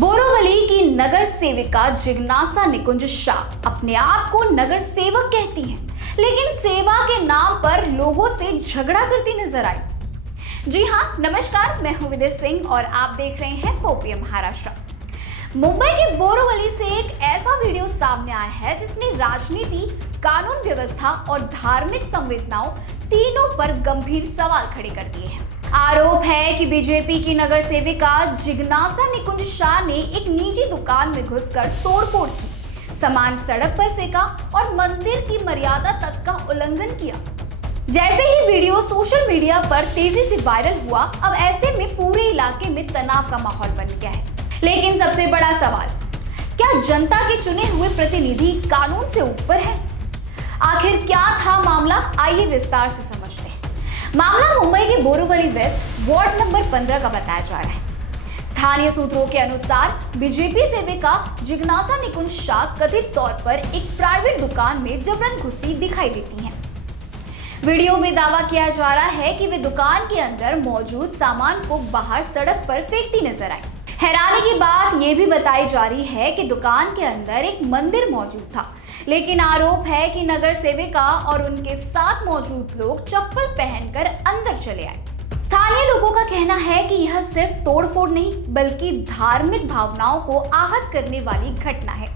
बोरीवली की नगर सेविका जिज्ञासा निकुंज शाह अपने आप को नगर सेवक कहती हैं, लेकिन सेवा के नाम पर लोगों से झगड़ा करती नजर आई। जी हाँ, नमस्कार, मैं हूं विदे सिंह और आप देख रहे हैं 4PM महाराष्ट्र। मुंबई के बोरीवली से एक ऐसा वीडियो सामने आया है जिसने राजनीति, कानून व्यवस्था और धार्मिक संवेदनाओं तीनों पर गंभीर सवाल खड़े कर दिए हैं। आरोप है कि बीजेपी की नगर सेविका जिज्ञासा निकुंज शाह ने एक निजी दुकान में घुसकर तोड़फोड़ की, सामान सड़क पर फेंका और मंदिर की मर्यादा तक का उल्लंघन किया। जैसे ही वीडियो सोशल मीडिया पर तेजी से वायरल हुआ, अब ऐसे में पूरे इलाके में तनाव का माहौल बन गया है। लेकिन सबसे बड़ा सवाल, क्या जनता के चुने हुए प्रतिनिधि कानून से ऊपर है? आखिर क्या था मामला, आइए विस्तार से समझते हैं। मामला मुंबई के बोरीवली वेस्ट वार्ड नंबर 15 का बताया जा रहा है। स्थानीय सूत्रों के अनुसार बीजेपी सेविका जिज्ञासा निकुंज शाह कथित तौर पर एक प्राइवेट दुकान में जबरन घुसती दिखाई देती हैं। वीडियो में दावा किया जा रहा है कि वे दुकान के अंदर मौजूद सामान को बाहर सड़क पर फेंकती नजर आई। हैरानी की बात यह भी बताई जा रही है कि दुकान के अंदर एक मंदिर मौजूद था, लेकिन आरोप है कि नगर सेविका और उनके साथ मौजूद लोग चप्पल पहनकर अंदर चले आए। स्थानीय लोगों का कहना है कि यह सिर्फ तोड़फोड़ नहीं बल्कि धार्मिक भावनाओं को आहत करने वाली घटना है।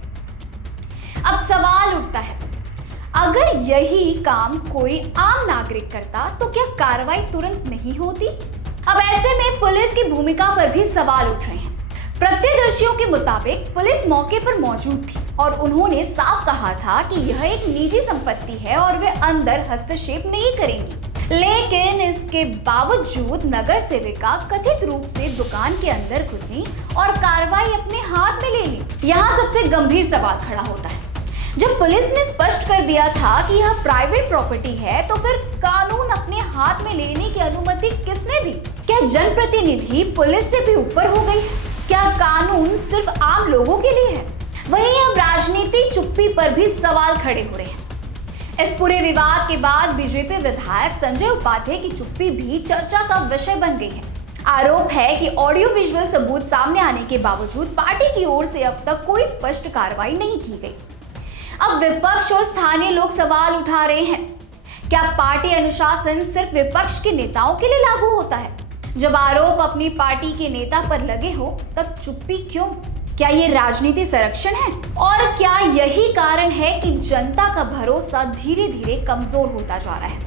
अब सवाल उठता है, अगर यही काम कोई आम नागरिक करता तो क्या कार्रवाई तुरंत नहीं होती? अब ऐसे में पुलिस की भूमिका पर भी सवाल उठ रहे हैं। प्रत्यक्षदर्शियों के मुताबिक पुलिस मौके पर मौजूद थी और उन्होंने साफ कहा था कि यह एक निजी संपत्ति है और वे अंदर हस्तक्षेप नहीं करेंगी। लेकिन इसके बावजूद नगर सेविका कथित रूप से दुकान के अंदर घुसी और कार्रवाई अपने हाथ में ले ली। यहाँ सबसे गंभीर सवाल खड़ा होता है। जब पुलिस ने स्पष्ट कर दिया था कि यह प्राइवेट प्रॉपर्टी है, तो फिर कानून अपने हाथ में लेने की अनुमति किसने दी? क्या जनप्रतिनिधि पुलिस से भी ऊपर हो गई है? क्या कानून सिर्फ आम लोगों के लिए है? वहीं अब राजनीतिक चुप्पी पर भी सवाल खड़े हो रहे हैं। इस पूरे विवाद के बाद बीजेपी विधायक संजय उपाध्याय की चुप्पी भी चर्चा का विषय बन गई है। आरोप है कि ऑडियो विजुअल सबूत सामने आने के बावजूद पार्टी की ओर से अब तक कोई स्पष्ट कार्रवाई नहीं की गई। अब विपक्ष और स्थानीय लोग सवाल उठा रहे हैं, क्या पार्टी अनुशासन सिर्फ विपक्ष के नेताओं के लिए लागू होता है? जब आरोप अपनी पार्टी के नेता पर लगे हो तब चुप्पी क्यों? क्या ये राजनीति संरक्षण है? और क्या यही कारण है कि जनता का भरोसा धीरे धीरे कमजोर होता जा रहा है?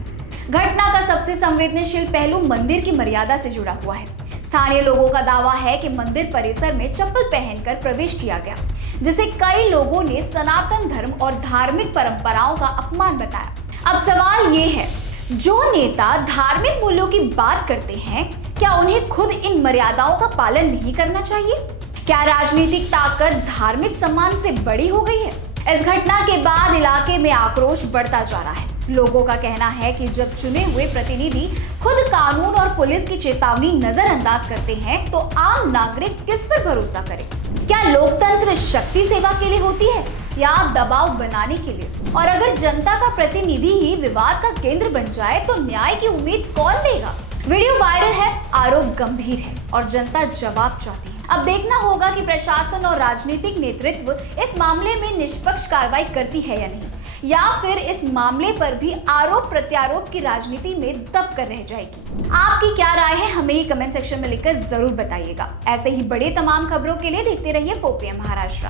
घटना का सबसे संवेदनशील पहलू मंदिर की मर्यादा से जुड़ा हुआ है। स्थानीय लोगों का दावा है कि मंदिर परिसर में चप्पल पहनकर प्रवेश किया गया, जिसे कई लोगों ने सनातन धर्म और धार्मिक परंपराओं का अपमान बताया। अब सवाल ये है, जो नेता धार्मिक मूल्यों की बात करते हैं, क्या उन्हें खुद इन मर्यादाओं का पालन नहीं करना चाहिए? क्या राजनीतिक ताकत धार्मिक सम्मान से बड़ी हो गई है? इस घटना के बाद इलाके में आक्रोश बढ़ता जा रहा है। लोगों का कहना है कि जब चुने हुए प्रतिनिधि खुद कानून और पुलिस की चेतावनी नजरअंदाज करते हैं, तो आम नागरिक किस पर भरोसा करे? क्या लोकतंत्र शक्ति सेवा के लिए होती है या दबाव बनाने के लिए? और अगर जनता का प्रतिनिधि ही विवाद का केंद्र बन जाए तो न्याय की उम्मीद कौन देगा? वीडियो वायरल है, आरोप गंभीर है और जनता जवाब चाहती है। अब देखना होगा कि प्रशासन और राजनीतिक नेतृत्व इस मामले में निष्पक्ष कार्रवाई करती है या नहीं, या फिर इस मामले पर भी आरोप प्रत्यारोप की राजनीति में दब कर रह जाएगी। आपकी क्या राय है, हमें ये कमेंट सेक्शन में लिखकर जरूर बताइएगा। ऐसे ही बड़े तमाम खबरों के लिए देखते रहिए 4PM महाराष्ट्र।